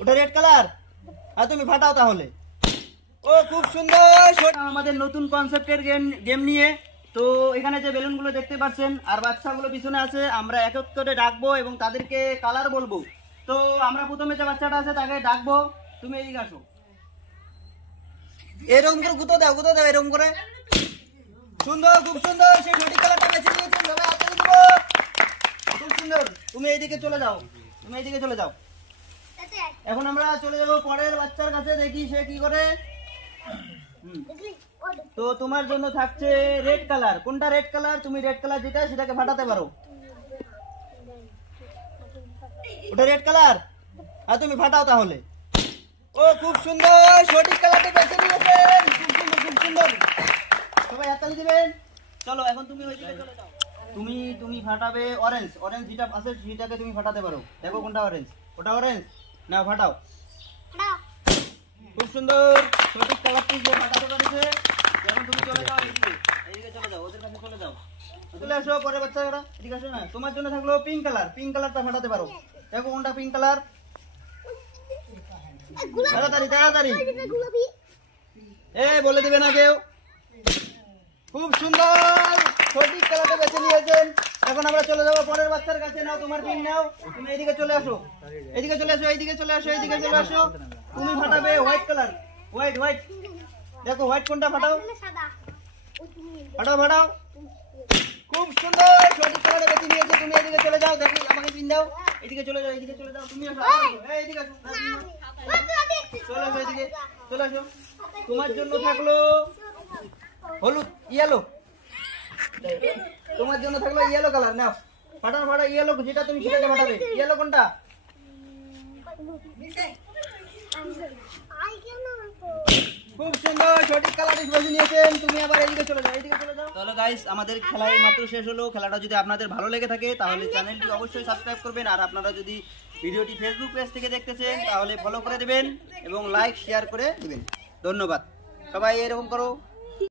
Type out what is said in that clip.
ওটা red colour. আর তুমি ফাটাও তাহলে। ও খুব সুন্দর। আমাদের নতুন কনসেপ্টের গেম নিয়ে তো এখানে যে বেলুনগুলো দেখতে পাচ্ছেন আর বাচ্চাগুলো পিছনে আছে, আমরা এক এক করে ডাকবো এবং তাদেরকে কালার বলবো। তো আমরা প্রথমে যে বাচ্চাটা আছে তাকে ডাকবো, তুমি এদিকে আসো। এরকম করে গুঁতো দাও এরকম করে। সুন্দর, খুব সুন্দর। সেই সঠিক কালারটা বেছে নিয়েছেন, সবাই হাতে দিব। খুব সুন্দর। তুমি এইদিকে চলে যাও, এখন আমরা চলে যাবো পরের বাচ্চার কাছে, দেখি সে কি করে। তো তোমার জন্য থাকছে রেড কালার। কোনটা রেড কালার? তুমি রেড কালার যেটা সেটাকে ফাটাতে পারো। ওটা রেড কালার। আর তুমি ফাটাও তাহলে। ও খুব সুন্দর, সঠিক কালারটা বেছে নিয়েছেন। খুব সুন্দর। সবাই হাততালি দিবেন। চলো এখন তুমি ওইদিকে চলে যাও। তুমি ফাটাবে অরেঞ্জ যেটা আছে সেটাকে তুমি ফাটাতে পারো। দেখো কোনটা অরেঞ্জ। ওটা অরেঞ্জ না, ফাটাও। খুব সুন্দর, সঠিক কালারটি যে ফাটাতে পারছে। এখন তুমি চলে যাও এইদিকে চলে যাও, ওদের কাছে চলে যাও। চলে আসো পরে বাচ্চারা, এদিকে আসো না। তোমার জন্য থাকলো পিঙ্ক কালারটা ফাটাতে পারো। দেখো কোনটা পিঙ্ক কালার। তাড়াতাড়ি বলে দিবে না কেউ। খুব সুন্দর, সঠিক কালারটা বেছে নিয়েছেন। এখন আমরা চলে যাবো পরের বাচ্চার কাছে। নাও তোমার পিন নাও, তুমি এইদিকে চলে আসো। তুমি ফাটাবে হোয়াইট কালার। হোয়াইট। দেখো হোয়াইট কোনটা ফাটাও। খুব সুন্দর, সঠিক কালারটা বেছে নিয়েছে। তুমি এইদিকে চলে যাও, দেখি আমাকে পিন দাও। এইদিকে চলে যাও। তুমি আসো, এইদিকে আসো। চলে আসো। তোমার জন্য থাকলো হলুদ, ইয়েলো। তোমার জন্য থাকলো ইয়েলো কালার। নাও ফাটাও ইয়েলো যেটা তুমি সেটাকে ফাটাবে। ইয়েলো কোনটা? খুব সুন্দর, সঠিক কালারটি বেছে নিয়েছেন। তুমি আবার এইদিকে চলে যাও। তাহলে গাইস আমাদের খেলা মাত্র শেষ হলো। খেলাটা যদি আপনাদের ভালো লেগে থাকে তাহলে চ্যানেলটি অবশ্যই সাবস্ক্রাইব করবেন। আর আপনারা যদি ভিডিওটি ফেসবুক পেজ থেকে দেখতেছেন তাহলে ফলো করে দিবেন এবং লাইক শেয়ার করে দিবেন। ধন্যবাদ। সবাই এরকম করো।